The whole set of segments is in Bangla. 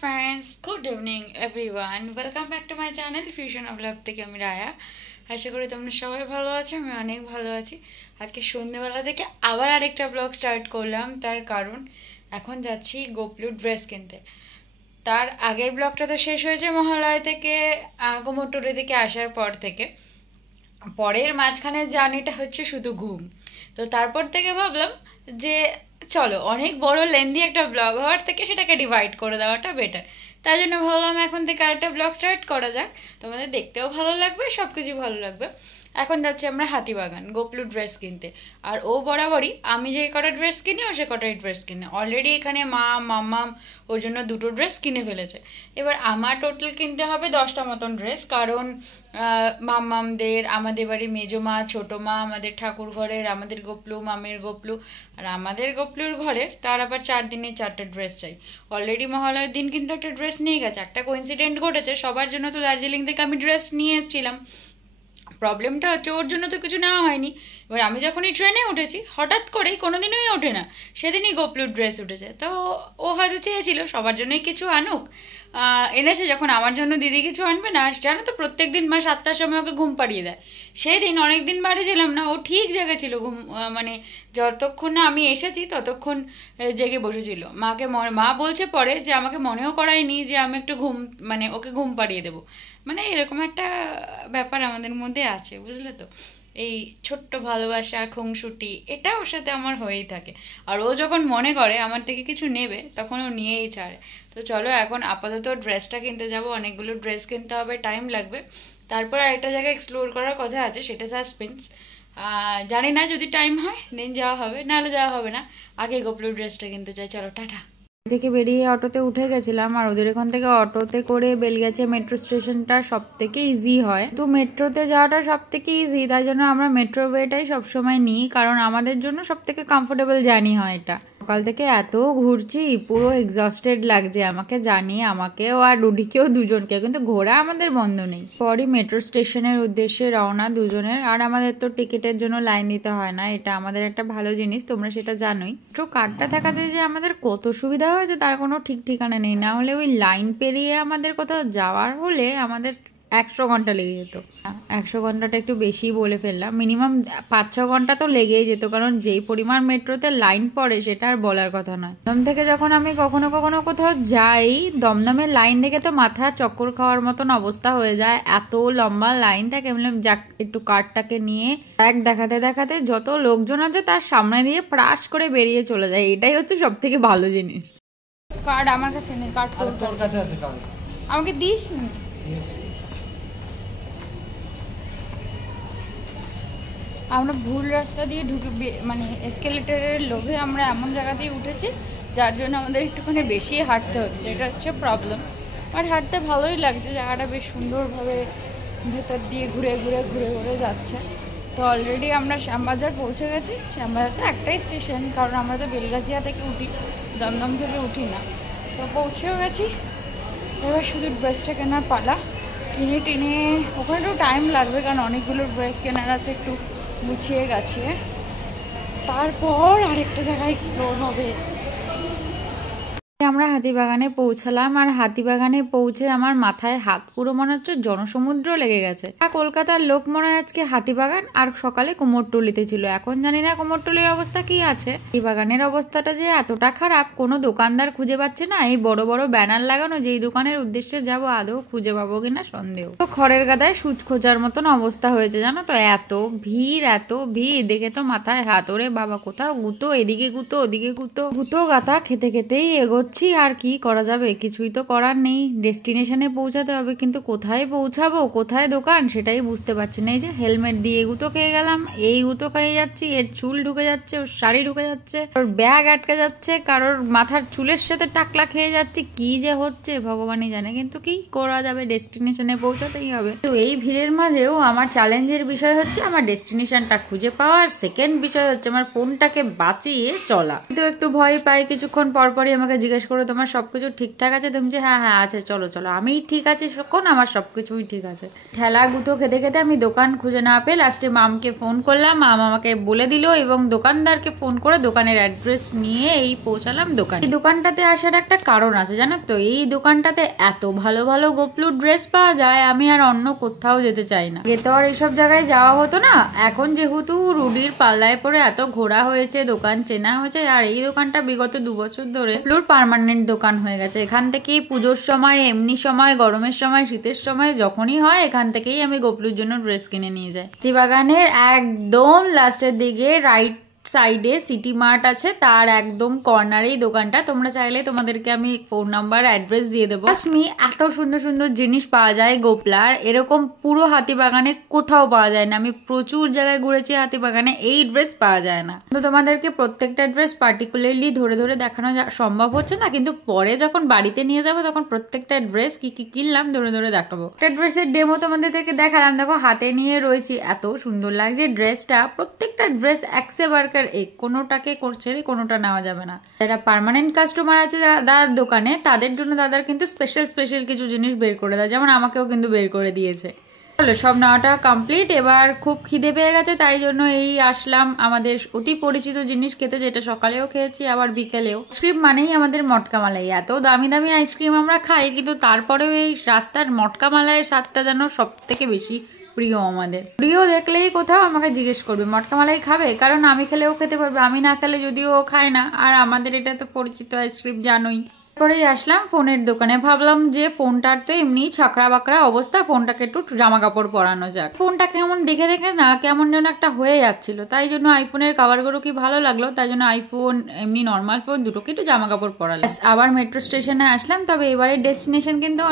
friends, good evening everyone. Welcome back to my channel Fusion of Love থেকে আমি রায়া। আশা করি তোমরা সবাই ভালো আছো, আমি অনেক ভালো আছি। আজকে সন্ধ্যাবেলা থেকে আবার আরেকটা ব্লগ স্টার্ট করলাম, তার কারণ এখন যাচ্ছি গোপলুর ড্রেস কিনতে। তার আগের ব্লগটা তো শেষ হয়েছে মহালয়া থেকে কুমোরটুলি থেকে আসার পর থেকে। পরের মাঝখানের জার্নিটা হচ্ছে শুধু ঘুম। তো তারপর থেকে ভাবলাম যে চলো অনেক বড় লেন্দি একটা ব্লগ হওয়ার থেকে সেটাকে ডিভাইড করে দেওয়াটা বেটার। তাই জন্য ভাবলাম এখন থেকে আরেকটা ব্লগ স্টার্ট করা যাক, তোমাদের দেখতেও ভালো লাগবে, সব কিছুই ভালো লাগবে। এখন যাচ্ছি আমরা হাতিবাগান গোপলু ড্রেস কিনতে। আর ও বরাবরই আমি যে কটা ড্রেস কিনি ও সে কটাই ড্রেস কিনে। অলরেডি এখানে মাম্মাম ওর জন্য দুটো ড্রেস কিনে ফেলেছে। এবার আমার টোটাল কিনতে হবে 10টা মতন ড্রেস, কারণ মাম্মামদের, আমাদের বাড়ি মেজো মা, ছোটো মা, আমাদের ঠাকুর ঘরের, আমাদের গোপলু, মামের গোপলু আর আমাদের গোপলুর ঘরের, তার আবার 4 দিনে 4টা ড্রেস চাই। অলরেডি মহালয়ার দিন কিন্তু একটা ড্রেস নিয়ে গেছে। একটা কোইন্সিডেন্ট ঘটেছে, সবার জন্য তো দার্জিলিং থেকে আমি ড্রেস নিয়ে এসেছিলাম। প্রবলেমটা হচ্ছে ওর জন্য তো কিছু নেওয়া হয়নি। এবার আমি যখনই ট্রেনে উঠেছি, হঠাৎ করেই কোনোদিনই ওঠে না, সেদিনই গোপলুর ড্রেস উঠেছে। তো ও হয়তো চেয়েছিল সবার জন্যই কিছু আনুক, এনেছে। যখন আমার জন্য দিদি কিছু আনবে না, জানো তো প্রত্যেক দিন মা 7টার সময় ওকে ঘুম পাড়িয়ে দেয়। সেই দিন অনেক দিন বাড়ি ছিলাম না, ও ঠিক জেগেছিল ঘুম, মানে যতক্ষণ না আমি এসেছি ততক্ষণ জেগে বসেছিল। মা বলছে পরে যে আমাকে মনেও করায়নি যে আমি একটু মানে ওকে ঘুম পাড়িয়ে দেবো। মানে এরকম একটা ব্যাপার আমাদের মধ্যে আছে, বুঝলে তো। এই ছোট্ট ভালোবাসা, খুংসুটি, এটা ওর সাথে আমার হয়েই থাকে। আর ও যখন মনে করে আমার থেকে কিছু নেবে, তখন ও নিয়েই ছাড়ে। তো চলো এখন আপাতত ড্রেসটা কিনতে যাব, অনেকগুলো ড্রেস কিনতে হবে, টাইম লাগবে। তারপর আরেকটা জায়গায় এক্সপ্লোর করার কথা আছে, সেটা সাসপেন্স। জানি না, যদি টাইম হয় দেন যাওয়া হবে, নাহলে যাওয়া হবে না। আগে গোপলুর ড্রেসটা কিনতে চাই, চলো টাটা। থেকে বেরিয়ে অটোতে উঠে গেছিলাম, আর ওদের এখান থেকে অটোতে করে বেলগাছি মেট্রো স্টেশনটা সব থেকে ইজি হয়। তো মেট্রোতে যাওয়াটা সব থেকে ইজি, তাই জন্য আমরা মেট্রো ওয়েটাই সবসময় নিই, কারণ আমাদের জন্য সব থেকে কমফোর্টেবল জার্নি হয় এটা। সকাল থেকে এত ঘুরছি, পুরো এক্সস্টেড লাগছে আমাকে, জানি আমাকেও আর রুডিকেও, দুজনকে, কিন্তু ঘোরা আমাদের বন্ধ নেই। পরই মেট্রো স্টেশনের উদ্দেশ্যে রওনা দুজনের। আর আমাদের তো টিকিটের জন্য লাইন দিতে হয় না, এটা আমাদের একটা ভালো জিনিস, তোমরা সেটা জানোই। মেট্রো কার্ডটা থাকাতে যে আমাদের কত সুবিধা হয়েছে তার কোনো ঠিক ঠিকানা নেই। না হলে ওই লাইন পেরিয়ে আমাদের কোথাও যাওয়ার হলে আমাদের 100 ঘন্টা লেগে যেত। 100 ঘন্টাটা একটু বেশি বলে ফেললাম, মিনিমাম 5-6 ঘন্টা তো লেগেই যেত, কারণ যেই পরিমাণ মেট্রোতে লাইন পড়ে সেটা আর বলার কথা নয়। দমদম থেকে যখন আমি কখনো কখনো কোথাও যাই, দমদমের লাইন দেখে তো মাথা চক্কর খাওয়ার মতন অবস্থা হয়ে যায়, এত লম্বা লাইন থাকে। বললাম যাক একটু কার্ডটাকে নিয়ে এক দেখাতে দেখাতে যত লোকজন আছে তার সামনে দিয়ে প্রাস করে বেরিয়ে চলে যায়। এটাই হচ্ছে সব থেকে ভালো জিনিস। কার্ড আমার কাছে নেই, কার্ড তোর কাছে আছে, আমাকে দিস না। আমরা ভুল রাস্তা দিয়ে মানে এসকেলেটরের লোভে আমরা এমন জায়গা দিয়ে উঠেছি, যার জন্য আমাদের একটুখানি বেশি হাঁটতে হচ্ছে, এটা হচ্ছে প্রবলেম। আর হাঁটতে ভালোই লাগছে, জায়গাটা বেশ সুন্দরভাবে ভেতর দিয়ে ঘুরে ঘুরে ঘুরে ঘুরে যাচ্ছে। তো অলরেডি আমরা শ্যামবাজার পৌঁছে গেছি। শ্যামবাজার তো একটাই স্টেশন, কারণ আমরা তো বেলগাছিয়া থেকে উঠি, দমদম থেকে উঠি না। তো পৌঁছেও গেছি, এবার শুধু ড্রেসটা কেনার পালা। কিনে টিনে ওখানে একটু টাইম লাগবে, কারণ অনেকগুলো ড্রেস কেনার আছে, একটু গুছিয়ে গেছে। তারপর আরেকটা জায়গায় এক্সপ্লোর হবে। আমরা হাতিবাগানে পৌঁছালাম, আর হাতিবাগানে পৌঁছে আমার মাথায় হাত পুরো মনে হচ্ছে জনসমুদ্র লেগে গেছে। কলকাতার লোক মনে হয় আজকে হাতিবাগান আর সকালে কুমোরটুলিতে ছিল। এখন জানি না কুমোরটুলির অবস্থা কি আছে। হাতিবাগানের অবস্থাটা যে এতটা খারাপ, কোনো দোকানদার খুঁজে পাচ্ছে না। এই বড় বড় ব্যানার লাগানো, যেই দোকানের উদ্দেশ্যে যাবো আদৌ খুঁজে পাবো কিনা সন্দেহ। তো খড়ের গাদায় সুচ খোঁজার মতন অবস্থা হয়েছে, জানো তো। এত ভিড় দেখে তো মাথায় হাত। ওরে বাবা, কোথাও গুতো, এদিকে গুতো ওদিকে গুতো গাতা খেতে খেতেই এগোচ্ছে। আর কি করা যাবে, কিছুই তো করার নেই। ডেস্টিনেশনে পৌঁছাতে হবে, কিন্তু কোথায় পৌঁছাবো, কোথায় দোকান, সেটাই বুঝতে পারছি না। এই যে হেলমেট দিয়ে গুতো খেয়ে গেলাম, এই গুতো খেয়ে যাচ্ছি, এর চুল ঢুকে যাচ্ছে, ওর শাড়ি ঢুকে যাচ্ছে, ওর ব্যাগ আটকে যাচ্ছে, কারোর মাথার চুলের সাথে টাকলা খেয়ে যাচ্ছে, কি যে হচ্ছে ভগবানই জানে। কিন্তু কি করা যাবে, ডেস্টিনেশনে পৌঁছাতেই হবে। তো এই ভিড়ের মাঝেও আমার চ্যালেঞ্জের বিষয় হচ্ছে আমার ডেস্টিনেশনটা খুঁজে পাওয়ার, সেকেন্ড বিষয় হচ্ছে আমার ফোনটাকে বাঁচিয়ে চলা। কিন্তু একটু ভয় পাই, কিছুক্ষণ পরপরই আমাকে জিজ্ঞাসা জিজ্ঞেস করো তোমার সবকিছু ঠিকঠাক আছে, তুমি যে হ্যাঁ হ্যাঁ আছে, চলো চলো, আমি ঠিক আছে শোন, আমার সবকিছুই ঠিক আছে। ঠেলা গুঁতো খেতে খেতে আমি দোকান খুঁজে না পেয়ে লাস্টে মামকে ফোন করলাম, মাম আমাকে বলে দিল এবং দোকানদারকে ফোন করে দোকানের অ্যাড্রেস নিয়ে এই পৌঁছালাম দোকানে। এই দোকানটাতে আসার একটা কারণ আছে জানো তো, এই দোকানটাতে এত ভালো ভালো গোপলুর ড্রেস পাওয়া যায়, আমি আর অন্য কোথাও যেতে চাই না। আগে তো আর এইসব জায়গায় যাওয়া হতো না, এখন যেহেতু রুডির পাল্লায় পরে এত ঘোরা হয়েছে, দোকান চেনা হয়েছে, আর এই দোকানটা বিগত 2 বছর ধরে গোপলুর পার্মানেন্ট দোকান হয়ে গেছে। এখান থেকেই পুজোর সময়, এমনি সময়, গরমের সময়, শীতের সময় যখনই হয় এখান থেকেই আমি গোপলুর জন্য ড্রেস কিনে নিয়ে যাই। হাতিবাগানের একদম লাস্টের দিকে রাইট সাইডে সিটি মার্ট আছে, তার একদম কর্নারেই দোকানটা। তোমরা চাইলে তোমাদেরকে আমি ফোন নাম্বার অ্যাড্রেস দিয়ে দেবো। এত সুন্দর সুন্দর জিনিস পাওয়া যায় গোপলার, এরকম পুরো হাতিবাগানে কোথাও পাওয়া যায় না। আমি প্রচুর জায়গায় ঘুরেছি হাতিবাগানে, এই ড্রেস পাওয়া যায় না। তো তোমাদেরকে প্রত্যেকটা ড্রেস পার্টিকুলারলি ধরে ধরে দেখানো সম্ভব হচ্ছে না, কিন্তু পরে যখন বাড়িতে নিয়ে যাবো তখন প্রত্যেকটা ড্রেস কি কি কিনলাম ধরে ধরে দেখাবো। একটা ড্রেসের ডেমো তোমাদেরকে দেখালাম, দেখো হাতে নিয়ে রয়েছি, এত সুন্দর লাগছে ড্রেসটা। প্রত্যেকটা ড্রেস একসেবার কোনোটাকে করছে, কোনোটা নেওয়া যাবে না। যারা পার্মানেন্ট কাস্টমার আছে দাদার দোকানে, তাদের জন্য দাদার কিন্তু স্পেশাল কিছু জিনিস বের করে দেয়, যেমন আমাকেও কিন্তু বের করে দিয়েছে। চলো, সব নেওয়াটা কমপ্লিট। এবার খুব খিদে পেয়ে গেছে, তাই জন্য এই আসলাম আমাদের অতি পরিচিত জিনিস খেতে, যেটা সকালেও খেয়েছি আবার বিকেলেও। আইসক্রিম মানেই আমাদের মটকা মালাই। এত দামি দামি আইসক্রিম আমরা খাই, কিন্তু তারপরেও এই রাস্তার মটকা মালাইয়ের স্বাদটা যেন সব থেকে বেশি প্রিয় আমাদের। প্রিয় দেখলেই কোথাও আমাকে জিজ্ঞেস করবে মটকা মালাই খাবে, কারণ আমি খেলেও খেতে পারবে, আমি না খেলে যদিও ও খায় না। আর আমাদের এটা তো পরিচিত আইসক্রিম জানোই। তারপরেই আসলাম ফোনের দোকানে, ভাবলাম যে ফোনটার তো এমনি ছাকড়া বাকড়া অবস্থা, ফোনটাকে একটু জামা কাপড় পরানো যাক। ফোনটা কেমন দেখে দেখে না কেমন যেন একটা হয়ে যাচ্ছিল, তাই জন্য আইফোনের কাভারগুলো কি ভালো লাগলো, তাই জন্য আইফোন এমনি নর্মাল ফোন দুটোকে একটু জামা কাপড় পরালাম। আবার মেট্রো স্টেশনে আসলাম, তবে এবারে ডেস্টিনেশন কিন্তু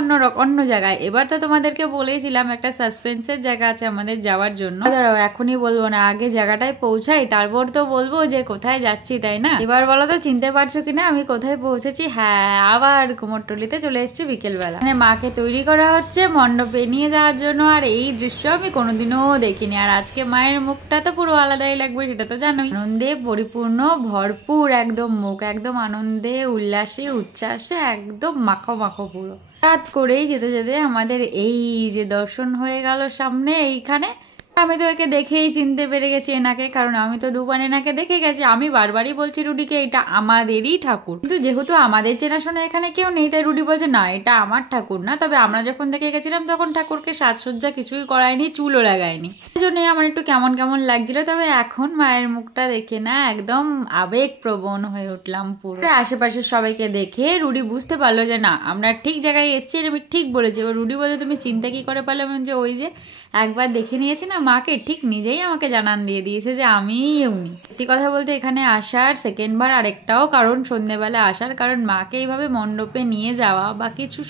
অন্য জায়গায়। এবার তো তোমাদেরকে বলেছিলাম একটা সাসপেন্সের জায়গা আছে আমাদের যাওয়ার জন্য। দাঁড়াও, এখনই বলবো না, আগে জায়গাটায় পৌঁছাই তারপর তো বলবো যে কোথায় যাচ্ছি, তাই না? এবার বলো তো চিনতে পারছো কিনা আমি কোথায় পৌঁছেছি? হ্যাঁ, আবার কুমোরটুলিতে চলে এসেছি বিকেলবেলা। মানে মাকে তৈরি করা হচ্ছে মণ্ডপে নিয়ে যাওয়ার জন্য, আর এই দৃশ্য আমি কোনোদিনও দেখিনি। আর আজকে মায়ের মুখটা তো পুরো আলাদাই লাগবে, সেটা তো জানোই। আনন্দে পরিপূর্ণ, ভরপুর একদম মুখ, একদম আনন্দে উল্লাসে উচ্ছ্বাসে একদম মাখো মাখো পুরো। রাত করেই যেতে যেতে আমাদের এই যে দর্শন হয়ে গেল সামনে এইখানে। আমি তো একে দেখেই চিনতে পেরে গেছি এনাকে, কারণ আমি তো দুবার এনাকে দেখে গেছি। আমি বারবারই বলছি রুডিকে এটা আমাদেরই ঠাকুর, কিন্তু যেহেতু আমাদের চেনাশোনা এখানে কেউ নেই, তাই রুডি বলছে না এটা আমার ঠাকুর না। তবে আমরা যখন দেখে গেছিলাম তখন ঠাকুরকে সাজসজ্জা কিছুই করায়নি, চুলও লাগায়নি, এই জন্যই আমার একটু কেমন কেমন লাগছিল। তবে এখন মায়ের মুখটা দেখে না একদম আবেগপ্রবণ হয়ে উঠলাম পুরো। আশেপাশের সবাইকে দেখে রুডি বুঝতে পারলো যে না আমরা ঠিক জায়গায় এসছি, আমি ঠিক বলেছি। এবার রুডি বলে তুমি চিন্তা কি করে পারলে? যে ওই যে একবার দেখে নিয়েছি না মাকে, ঠিক নিজেই আমাকে জানান দিয়ে দিয়েছে যে আমিই উনি। সত্যি কথা বলতে এখানে আসার সেকেন্ডবার আরেকটাও কারণ সন্ধ্যেবেলা আসার, কারণ মাকে এইভাবে মণ্ডপে নিয়ে যাওয়া বা কিছু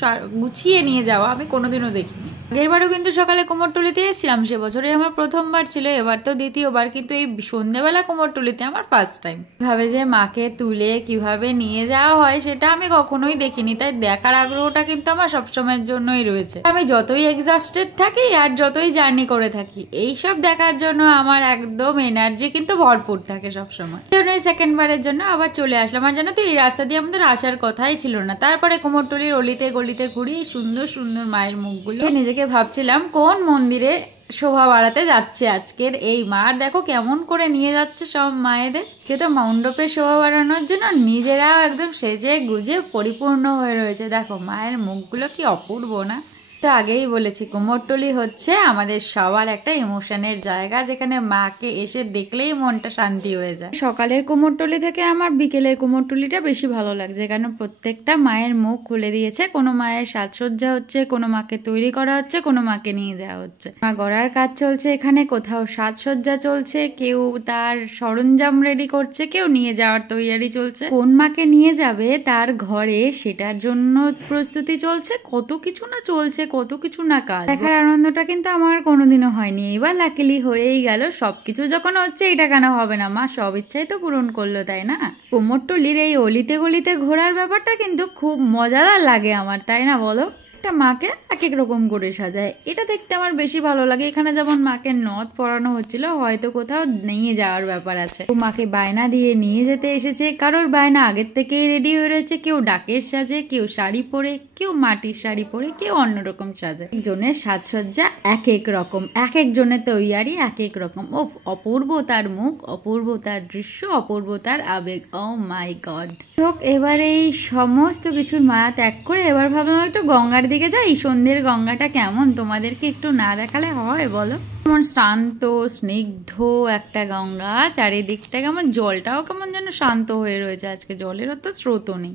গুছিয়ে নিয়ে যাওয়া আমি কোনোদিনও দেখিনি। আগেরবারও কিন্তু সকালে কুমোরটুলিতে এসেছিলাম, সে বছরে আমার প্রথমবার ছিল, এবার তো দ্বিতীয়বার, কিন্তু এই সন্ধ্যেবেলা কুমোরটুলিতে আমার ফার্স্ট টাইম। ভাবে যে মাকে তুলে কিভাবে নিয়ে যাওয়া হয় সেটা আমি কখনোই দেখিনি, তাই দেখার আগ্রহটা কিন্তু আমার সবসময়ের জন্যই রয়েছে। আমি যতই এক্সস্টেড থাকি আর যতই জার্নি করে থাকি, এইসব দেখার জন্য আমার একদম এনার্জি কিন্তু ভরপুর থাকে সবসময়। এই সেকেন্ডবারের জন্য আবার চলে আসলাম। আর জানো তো এই রাস্তা দিয়ে আমাদের আসার কথাই ছিল না। তারপরে কুমোরটুলির অলিতে গলিতে ঘুরি, সুন্দর সুন্দর মায়ের মুখগুলো নিজেকে ভাবছিলাম কোন মন্দিরে শোভা বাড়াতে যাচ্ছে আজকের এই মা। দেখো কেমন করে নিয়ে যাচ্ছে সব মায়েদের, কেউ তো মণ্ডপে শোভা বাড়ানোর জন্য নিজেরাও একদম সেজে গুজে পরিপূর্ণ হয়ে রয়েছে। দেখো মায়ের মুখগুলো কি অপূর্ব না? তো আগেই বলেছি কুমোরটুলি হচ্ছে আমাদের সবার একটা ইমোশনের জায়গা, যেখানে মাকে এসে দেখলেই মনটা শান্তি হয়ে যায়। সকালের কুমোরটুলি থেকে আমার বিকেলের কুমোরটুলিটা বেশি ভালো লাগছে, কারণ প্রত্যেকটা মায়ের মুখ খুলে দিয়েছে। কোনো মায়ের সাজসজ্জা হচ্ছে, কোনো মাকে তৈরি করা হচ্ছে, কোনো মাকে নিয়ে যাওয়া হচ্ছে। মা গড়ার কাজ চলছে এখানে, কোথাও সাজসজ্জা চলছে, কেউ তার সরঞ্জাম রেডি করছে, কেউ নিয়ে যাওয়ার তৈয়ারি চলছে। কোন মাকে নিয়ে যাবে তার ঘরে সেটার জন্য প্রস্তুতি চলছে, কত কিছু না চলছে, কত কিছু না কাজ। দেখার আনন্দটা কিন্তু আমার কোনোদিনও হয়নি, এবার লাকিলি হয়েই গেল। সবকিছু যখন হচ্ছে এটা কেন হবে না? মা সব ইচ্ছাই তো পূরণ করলো, তাই না? কুমোরটুলির এই অলিতে গলিতে ঘোরার ব্যাপারটা কিন্তু খুব মজাদার লাগে আমার, তাই না বলো? একটা মাকে এক এক রকম করে সাজায়, এটা দেখতে আমার বেশি ভালো লাগে। এখানে যেমন মাকে নথ পরানো হচ্ছিল, হয়তো কোথাও নিয়ে যাওয়ার ব্যাপার আছে, মাকে বায়না দিয়ে নিয়ে যেতে এসেছে। কারোর বায়না আগের থেকেই রেডি হয়ে রয়েছে, কেউ ডাকের সাজে, কেউ শাড়ি পরে, কেউ মাটির শাড়ি পরে, কেউ অন্যরকম সাজে। একজনের সাজসজ্জা এক এক রকম, এক একজনের তৈয়ারি এক এক রকম। ওফ, অপূর্ব তার মুখ, অপূর্ব তার দৃশ্য, অপূর্ব তার আবেগ। ও মাই গড। হোক, এবার এই সমস্ত কিছুর মায়া ত্যাগ করে এবার ভাবলাম একটু গঙ্গার দিকে যাই। সন্ধ্যের গঙ্গাটা কেমন তোমাদেরকে একটু না দেখালে হয় বলো? কেমন শান্ত স্নিগ্ধ একটা গঙ্গা, চারিদিকটা কেমন, জলটাও কেমন যেন শান্ত হয়ে রয়েছে, আজকে জলের অত স্রোতও নেই।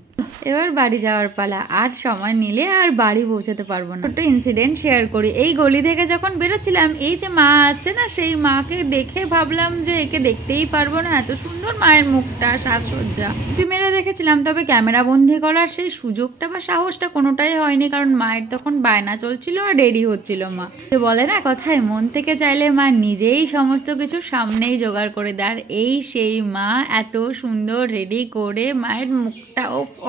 এবার বাড়ি যাওয়ার পালা, আর সময় নিলে আর বাড়ি পৌঁছাতে পারবো না। একটা ইনসিডেন্ট শেয়ার করি। এই গলি থেকে যখন বেরোচ্ছিলাম, এই যে মা আসছে না, সেই মাকে দেখে ভাবলাম যে একে দেখতেই পারবো না, এত সুন্দর মায়ের মুখটা, সাজসজ্জা মেরে দেখেছিলাম, তবে ক্যামেরা বন্দি করার সেই সুযোগটা বা সাহসটা কোনোটাই হয়নি, কারণ মায়ের তখন বায়না চলছিল আর রেডি হচ্ছিল মা। বলে না কথায়, মন থেকে চাইলে মা নিজেই সমস্ত কিছু সামনেই জোগাড় করে দেয়। এই সেই মা এত সুন্দর রেডি করে, মায়ের মুখটা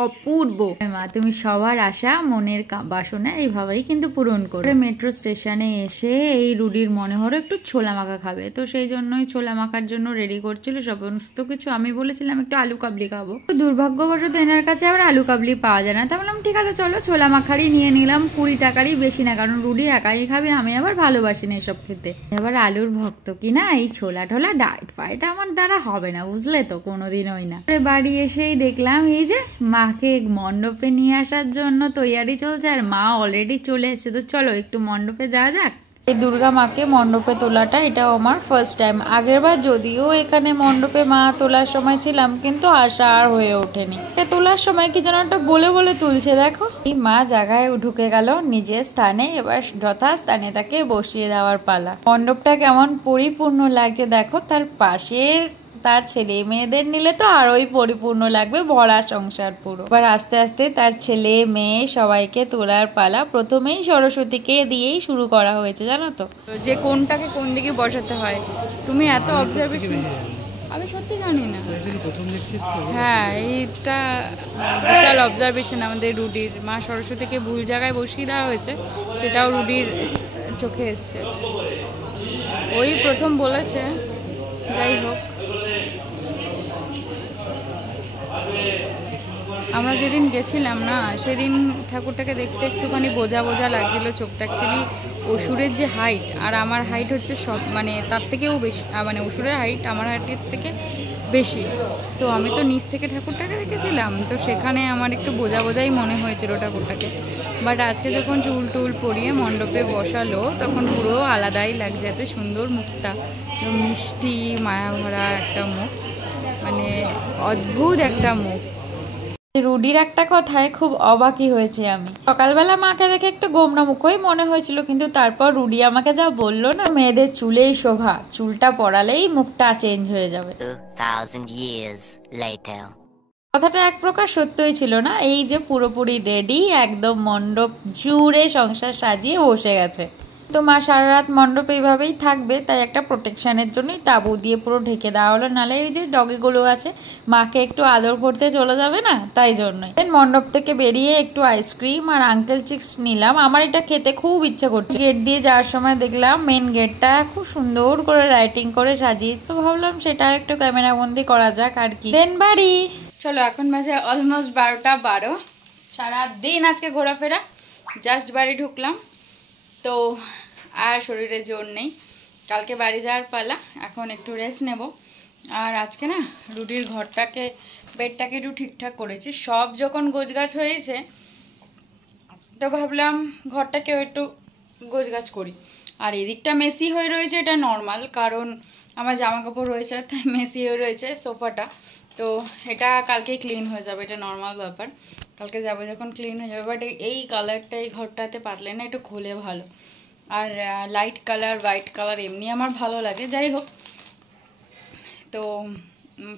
অপূর্ব। মা, তুমি সবার আশা মনের বাসনা এইভাবেই কিন্তু পূরণ করে। মেট্রো স্টেশনে এসে এই রুডির মনে হলো একটু ছোলা মাখা খাবে, তো সেই জন্যই ছোলা মাখার জন্য রেডি করছিল সমস্ত কিছু। আমি বলেছিলাম একটু আলু কাবলি খাবো, দুর্ভাগ্যবশত এনার কাছে আবার আলু কাবলি পাওয়া যায় না। তা বললাম ঠিক আছে চলো ছোলা মাখারই নিয়ে নিলাম, 20 টাকারই, বেশি না, কারণ রুডি একাই খাবে, আমি আবার ভালোবাসি না এসব খেতে। এবার আলুর ভক্ত কিনা, এই ছোলা টোলা ডায়েট ফাইট আমার দ্বারা হবে না, বুঝলে তো, কোনোদিনই না। বাড়ি এসেই দেখলাম এই যে মাকে মণ্ডপে নিয়ে আসার জন্য তৈয়ারি চলছে, আর মা অলরেডি চলে এসেছে। তো চলো একটু মণ্ডপে যাওয়া যাক। এই দুর্গা মাকে মণ্ডপে তোলাটা এটাও আমার ফার্স্ট টাইম। আগেরবার যদিও এখানে মণ্ডপে মা তোলার সময় ছিলাম, কিন্তু আশা আর হয়ে ওঠেনি। তোলার সময় কি যেন একটা বলে বলে তুলছে, দেখো। এই মা জায়গায় ঢুকে গেল নিজের স্থানে, এবার যথাস্থানে তাকে বসিয়ে দেওয়ার পালা। মণ্ডপটা কেমন পরিপূর্ণ লাগছে দেখো, তার পাশের তার ছেলে মেয়েদের নিলে তো আরোই পরিপূর্ণ লাগবে, ভরা সংসার পুরো। এবার আস্তে আস্তে তার ছেলে মেয়ে সবাইকে তোলার পালা। প্রথমেই সরস্বতীকে দিয়েই শুরু করা হয়েছে, জানো তো, যে কোনটাকে কোন দিকে বসাতে হয়। তুমি এত অবজারভেশন, আমি সত্যি জানি না। হ্যাঁ, এইটা বিশাল অবজারভেশন আমাদের রুডির। মা সরস্বতীকে ভুল জায়গায় বসিয়ে দেওয়া হয়েছে, সেটাও রুডির চোখে এসছে। ওই প্রথম বলেছে, যাই হোক। আমরা যেদিন গেছিলাম না, সেদিন ঠাকুরটাকে দেখতে একটুখানি বোঝা বোঝা লাগছিল চোখটা। অ্যাকচুয়ালি অসুরের যে হাইট আর আমার হাইট হচ্ছে সব, মানে তার থেকেও বেশি, মানে অসুরের হাইট আমার হাইটের থেকে বেশি। সো আমি তো নিচ থেকে ঠাকুরটাকে দেখেছিলাম, তো সেখানে আমার একটু বোঝা বোঝাই মনে হয়েছিল ঠাকুরটাকে। বাট আজকে যখন চুল টুল পরিয়ে মণ্ডপে বসালো, তখন পুরো আলাদাই লাগছে। এত সুন্দর মুখটা, মিষ্টি মায়া ভরা একটা মুখ, মানে অদ্ভুত একটা মুখ। রুডির একটা কথায় খুব অবাকই হয়েছে আমি। সকালবেলা মাকে দেখে একটু গোমরা মুখই মনে হয়েছিল, কিন্তু তারপর রুডি আমাকে যা বললো না, মেয়েদের চুলেই শোভা, চুলটা পড়ালেই মুখটা চেঞ্জ হয়ে যাবে। 2000 years later. কথাটা এক প্রকার সত্যই ছিল না। এই যে পুরোপুরি রেডি, একদম মণ্ডপ জুড়ে সংসার সাজিয়ে বসে গেছে। তো মা সারা রাত মণ্ডপে এইভাবেই থাকবে, তাই একটা প্রোটেকশনের জন্যই তাঁবু দিয়ে পুরো ঢেকে দেওয়া হলো, নাহলে এই যে ডগিগুলো আছে মাকে একটু আদর করতে চলে যাবে না, তাই জন্যই। মণ্ডপ থেকে বেরিয়ে একটু আইসক্রিম আর আঙ্কেল চিপস নিলাম, আমার এটা খেতে খুব ইচ্ছে করছে। গেট দিয়ে যাওয়ার সময় দেখলাম মেন গেটটা খুব সুন্দর করে লাইটিং করে সাজিয়ে, তো ভাবলাম সেটা একটু ক্যামেরা বন্দি করা যাক আর কি। দেন বাড়ি চলো, এখন বাজে অলমোস্ট 12টা 12। সারাদিন আজকে ঘোরাফেরা, জাস্ট বাড়ি ঢুকলাম, তো আর শরীরে জোর নেই। কালকে বাড়ি যাওয়ার পালা, এখন একটু রেস্ট নেব। আর আজকে না রুডির ঘরটাকে, বেডটাকে একটু ঠিকঠাক করেছি। সব যখন গোছগাছ হয়েছে, তো ভাবলাম ঘরটাকেও একটু গোছগাছ করি। আর এদিকটা মেসি হয়ে রয়েছে, এটা নর্মাল, কারণ আমার জামা কাপড় রয়েছে, তাই মেসি হয়ে রয়েছে সোফাটা। তো এটা কালকেই ক্লিন হয়ে যাবে, এটা নর্মাল ব্যাপার। কালকে যাবো যখন ক্লিন হয়ে যাবে। বাট এই কালারটা এই ঘরটাতে পাতলে না, একটু খোলে ভালো। আর লাইট কালার, হোয়াইট কালার এমনি আমার ভালো লাগে। যাই হোক, তো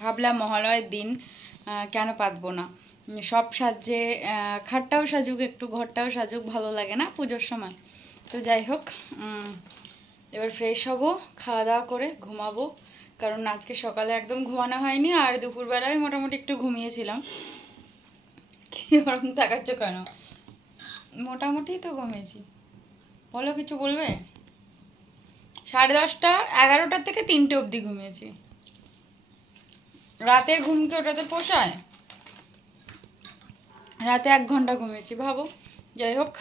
ভাবলাম মহালয়ের দিন কেন পাতবো না, সব সাজে, খাটটাও সাজুক, একটু ঘরটাও সাজুক, ভালো লাগে না পুজোর সময়। তো যাই হোক, এবার ফ্রেশ হব, খাওয়া দাওয়া করে ঘুমাবো, কারণ আজকে সকালে একদম ঘুমানো হয়নি, আর দুপুরবেলায় মোটামুটি একটু ঘুমিয়েছিলাম। কি ওরকম তাকাচ্ছ কেন? মোটামুটি তো ঘুমিয়েছি, বলো কিছু বলবে? 10:30, 11টার থেকে 3টে অবধি ঘুমিয়েছি। রাতের ঘুমকে ওটাতে পোষায়? রাতে 1 ঘন্টা ঘুমিয়েছি, ভাবো। যাই হোক,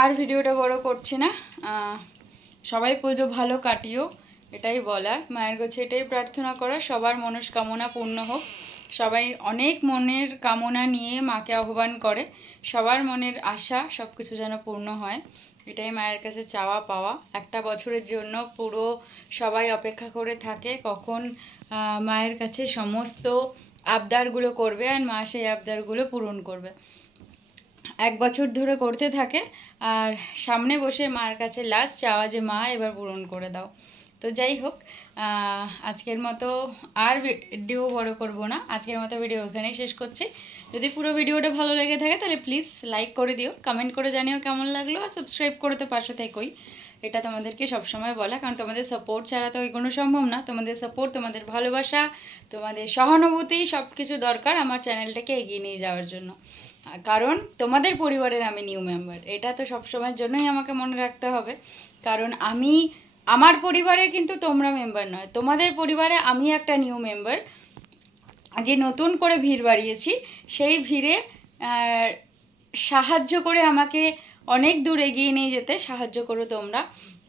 আর ভিডিওটা বড় করছি না। সবাই পুজো ভালো কাটিও, এটাই বলার। মায়ের কাছে এটাই প্রার্থনা করা, সবার মনস্কামনা পূর্ণ হোক। সবাই অনেক মনের কামনা নিয়ে মাকে আহ্বান করে, সবার মনের আশা সব কিছু যেন পূর্ণ হয়, এটাই মায়ের কাছে চাওয়া পাওয়া। একটা বছরের জন্য পুরো সবাই অপেক্ষা করে থাকে কখন মায়ের কাছে সমস্ত আবদারগুলো করবে আর মা সেই আবদারগুলো পূরণ করবে। 1 বছর ধরে করতে থাকে, আর সামনে বসে মায়ের কাছে লাস্ট চাওয়া যে মা এবার পূরণ করে দাও। তো যাই হোক, আজকের মতো আর ভিডিও বড় করব না, আজকের মতো ভিডিও এখানেই শেষ করছি। যদি পুরো ভিডিওটা ভালো লেগে থাকে তাহলে প্লিজ লাইক করে দিও, কমেন্ট করে জানিও কেমন লাগলো, আর সাবস্ক্রাইব করে তো পাশে থেকোই। এটা তোমাদেরকে সবসময় বলা, কারণ তোমাদের সাপোর্ট ছাড়া তো এগোনো সম্ভব না। তোমাদের সাপোর্ট, তোমাদের ভালোবাসা, তোমাদের সহানুভূতি সব কিছু দরকার আমার চ্যানেলটাকে এগিয়ে নিয়ে যাওয়ার জন্য। কারণ তোমাদের পরিবারের আমি নিউ মেম্বার, এটা তো সবসময়ের জন্যই আমাকে মনে রাখতে হবে। কারণ আমার পরিবারে কিন্তু তোমরা মেম্বার নয়, তোমাদের পরিবারে আমি একটা নিউ মেম্বার, যে নতুন করে ভিড় বাড়িয়েছি। সেই ভিড়ে সাহায্য করে আমাকে অনেক দূর এগিয়ে নিয়ে যেতে সাহায্য করো তোমরা,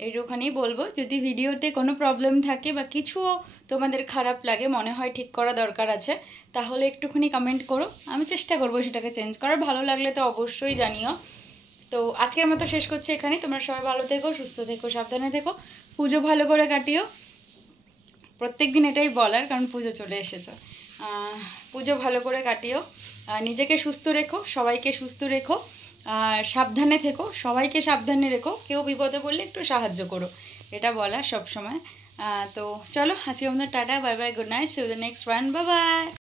এইটুখানি বলবো। যদি ভিডিওতে কোনো প্রবলেম থাকে বা কিছুও তোমাদের খারাপ লাগে, মনে হয় ঠিক করা দরকার আছে, তাহলে একটুখানি কমেন্ট করো, আমি চেষ্টা করবো সেটাকে চেঞ্জ করার। ভালো লাগলে তো অবশ্যই জানিও। তো আজকের মতো শেষ করছি এখানেই। তোমরা সবাই ভালো থেকো, সুস্থ থেকো, সাবধানে থেকো, পুজো ভালো করে কাটিও। প্রত্যেক দিন এটাই বলার, কারণ পুজো চলে এসেছে। পুজো ভালো করে কাটিও, নিজেকে সুস্থ রেখো, সবাইকে সুস্থ রেখো, সাবধানে থেকো, সবাইকে সাবধানে রেখো, কেউ বিপদে পড়লে একটু সাহায্য করো, এটা বলার সব সময়। তো চলো, আজকে আমাদের tata, bye bye, good night, see you the next one, bye by.